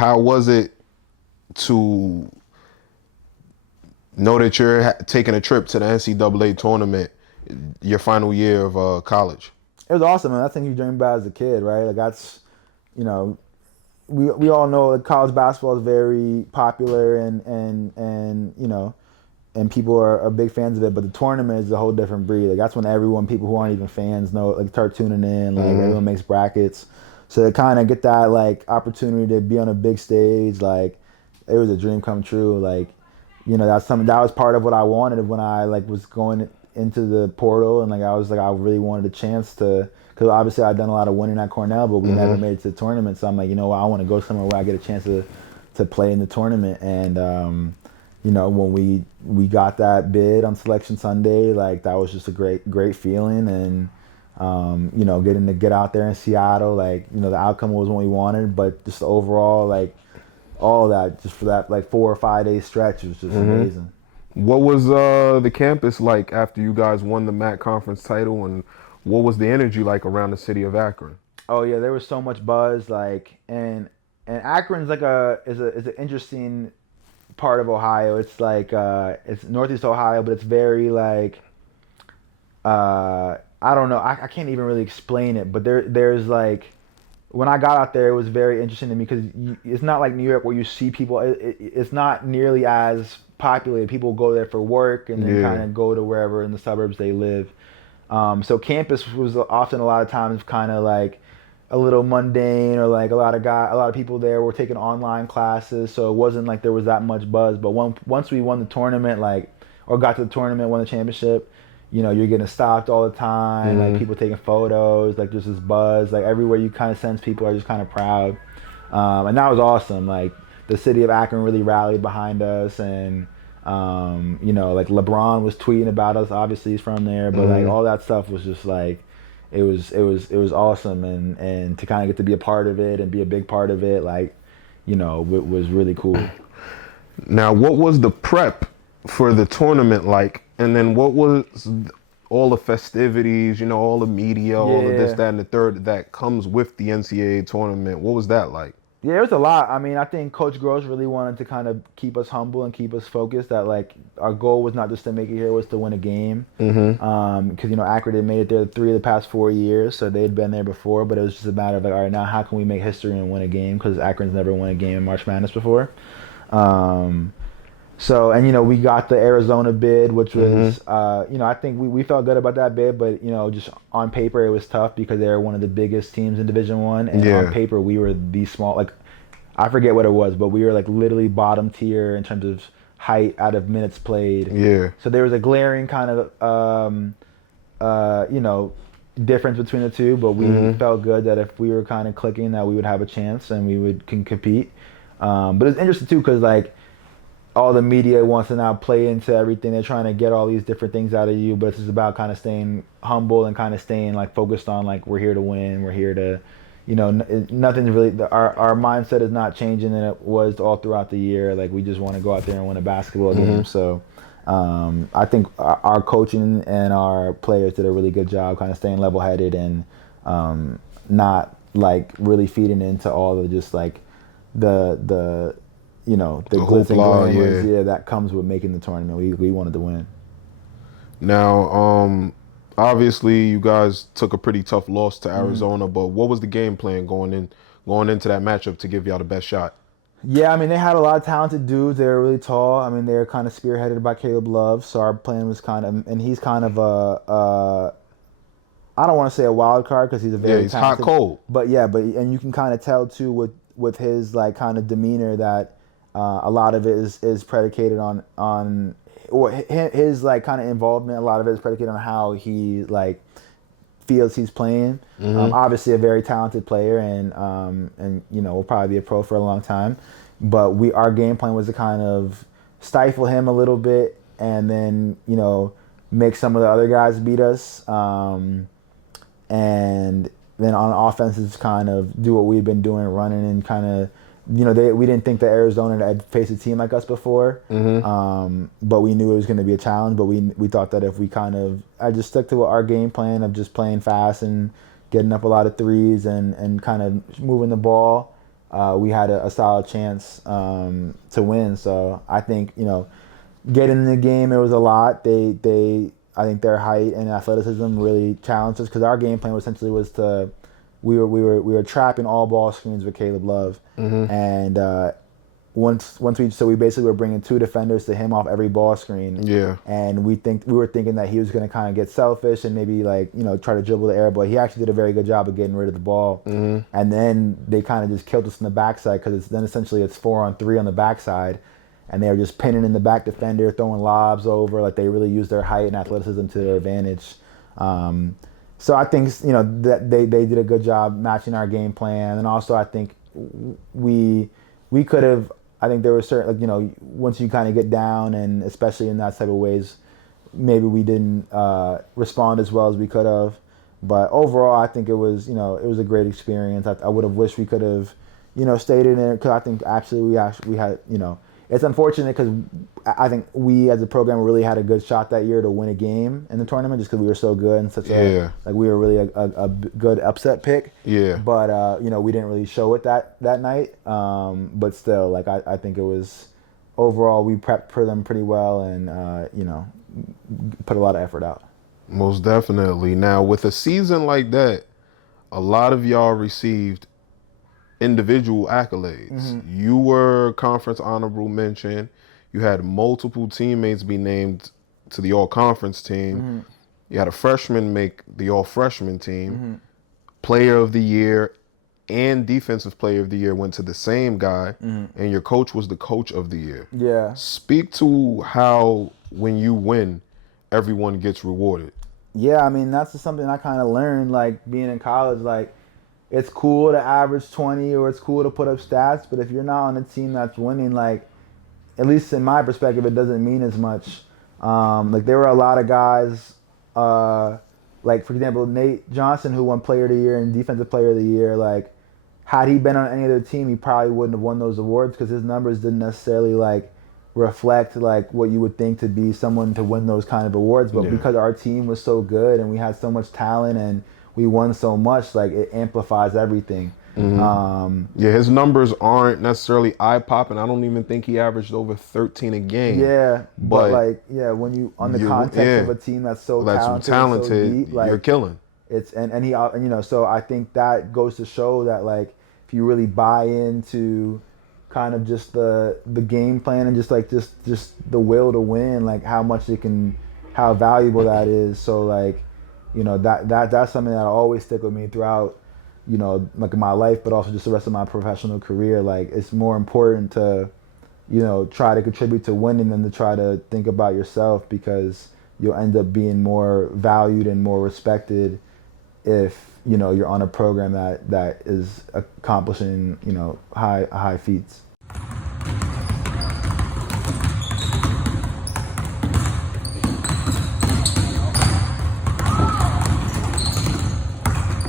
how was it to know that you're taking a trip to the NCAA tournament your final year of college? It was awesome, man. That's thing you dream about as a kid, right? Like that's, you know, we all know that college basketball is very popular and and people are big fans of it. But the tournament is a whole different breed. Like that's when everyone, people who aren't even fans, know like start tuning in. Like everyone makes brackets, so to kind of get that like opportunity to be on a big stage, like it was a dream come true. Like that's something that was part of what I wanted when I like was going into the portal, and like I was like I really wanted a chance to, because obviously I'd done a lot of winning at Cornell, but we never made it to the tournament. So I'm like, what, I want to go somewhere where I get a chance to play in the tournament. And when we got that bid on Selection Sunday, like that was just a great feeling. And getting to get out there in Seattle, like the outcome was what we wanted, but just overall, like all of that, just for that like 4 or 5 day stretch, was just amazing. What was the campus like after you guys won the MAC conference title, and what was the energy like around the city of Akron? Oh yeah, there was so much buzz, like, and Akron's like is an interesting part of Ohio. It's like it's Northeast Ohio, but it's very like I don't know. I can't even really explain it, but there's like when I got out there, it was very interesting to me because it's not like New York where you see people. It's not nearly as populated. People go there for work and then kind of go to wherever in the suburbs they live. So campus was often a lot of times kind of like a little mundane, or like a lot of people there were taking online classes, so it wasn't like there was that much buzz. But once we won the tournament, like, or got to the tournament, won the championship, you're getting stopped all the time, like people taking photos, like there's this buzz, like everywhere you kind of sense people are just kind of proud, and that was awesome. Like the city of Akron really rallied behind us, and like LeBron was tweeting about us. Obviously he's from there, but like all that stuff was just like it was awesome, and to kind of get to be a part of it and be a big part of it, like it was really cool. Now, what was the prep for the tournament like? And then what was all the festivities, all the media, all of this, that, and the third that comes with the NCAA tournament? What was that like? Yeah, it was a lot. I mean, I think Coach Gross really wanted to kind of keep us humble and keep us focused. That like our goal was not just to make it here; it was to win a game. Because Akron had made it there 3 of the past 4 years, so they had been there before. But it was just a matter of like, all right, now how can we make history and win a game? Because Akron's never won a game in March Madness before. So, and we got the Arizona bid, which was, I think we felt good about that bid, but just on paper it was tough because they were one of the biggest teams in Division I, and on paper we were the small, like, I forget what it was, but we were like literally bottom tier in terms of height out of minutes played. Yeah. So there was a glaring kind of, difference between the two, but we felt good that if we were kind of clicking, that we would have a chance and we can compete. But it's interesting too because like, all the media wants to now play into everything. They're trying to get all these different things out of you, but it's just about kind of staying humble and kind of staying like focused on like, we're here to win. We're here to, nothing's really, our mindset is not changing than it was all throughout the year. Like we just want to go out there and win a basketball game. So I think our coaching and our players did a really good job kind of staying level headed and not like really feeding into all of just like the glitz and glamour, that comes with making the tournament. We wanted to win. Now, obviously, you guys took a pretty tough loss to Arizona, but what was the game plan going into that matchup to give y'all the best shot? Yeah, I mean, they had a lot of talented dudes. They were really tall. I mean, they were kind of spearheaded by Caleb Love. So our plan was kind of, and he's kind of I don't want to say a wild card because he's a very he's talented, hot cold. But and you can kind of tell too with his like kind of demeanor that. A lot of it is predicated on or his like kind of involvement. A lot of it is predicated on how he like feels he's playing. Obviously, a very talented player, and will probably be a pro for a long time. But our game plan was to kind of stifle him a little bit, and then make some of the other guys beat us, and then on offense is kind of do what we've been doing, running and kind of. We didn't think that Arizona had faced a team like us before, but we knew it was going to be a challenge. But we thought that if we I just stuck to our game plan of just playing fast and getting up a lot of threes and kind of moving the ball, we had a solid chance to win. So I think, getting in the game, it was a lot. I think their height and athleticism really challenged us because our game plan essentially was we were trapping all ball screens with Caleb Love, and we basically were bringing 2 defenders to him off every ball screen. Yeah. And we were thinking that he was going to kind of get selfish and maybe try to dribble the air, but he actually did a very good job of getting rid of the ball. And then they kind of just killed us in the backside because then essentially it's 4-on-3 on the backside, and they were just pinning in the back defender, throwing lobs over. Like, they really used their height and athleticism to their advantage. So I think that they did a good job matching our game plan, and also I think we could have. I think there were certain, once you kind of get down, and especially in that type of ways, maybe we didn't respond as well as we could have. But overall, I think it was a great experience. I would have wished we could have, stayed in it, because I think actually we had, it's unfortunate because I think we as a program really had a good shot that year to win a game in the tournament just because we were so good and we were really a good upset pick. Yeah. But we didn't really show it that night. But still, I think it was overall we prepped for them pretty well and put a lot of effort out. Most definitely. Now, with a season like that, a lot of y'all received individual accolades. You were conference honorable mention. You had multiple teammates be named to the all-conference team. You had a freshman make the all-freshman team. Player of the year and defensive player of the year went to the same guy, and your coach was the coach of the year. Yeah. Speak to how, when you win, everyone gets rewarded. Yeah, I mean, that's just something I kind of learned, being in college, it's cool to average 20 or it's cool to put up stats, but if you're not on a team that's winning, at least in my perspective, it doesn't mean as much. There were a lot of guys, for example, Nate Johnson, who won Player of the Year and Defensive Player of the Year, had he been on any other team, he probably wouldn't have won those awards because his numbers didn't necessarily, reflect, what you would think to be someone to win those kind of awards. But because our team was so good and we had so much talent and we won so much, it amplifies everything. His numbers aren't necessarily eye-popping. I don't even think he averaged over 13 a game. Yeah, but when you on the context of a team that's so talented, so deep, you're killing. It's and he so I think that goes to show that if you really buy into kind of just the game plan and just the will to win, how valuable that is. So that's something that'll always stick with me throughout, my life, but also just the rest of my professional career. It's more important to, try to contribute to winning than to try to think about yourself, because you'll end up being more valued and more respected if, you're on a program that is accomplishing, high feats.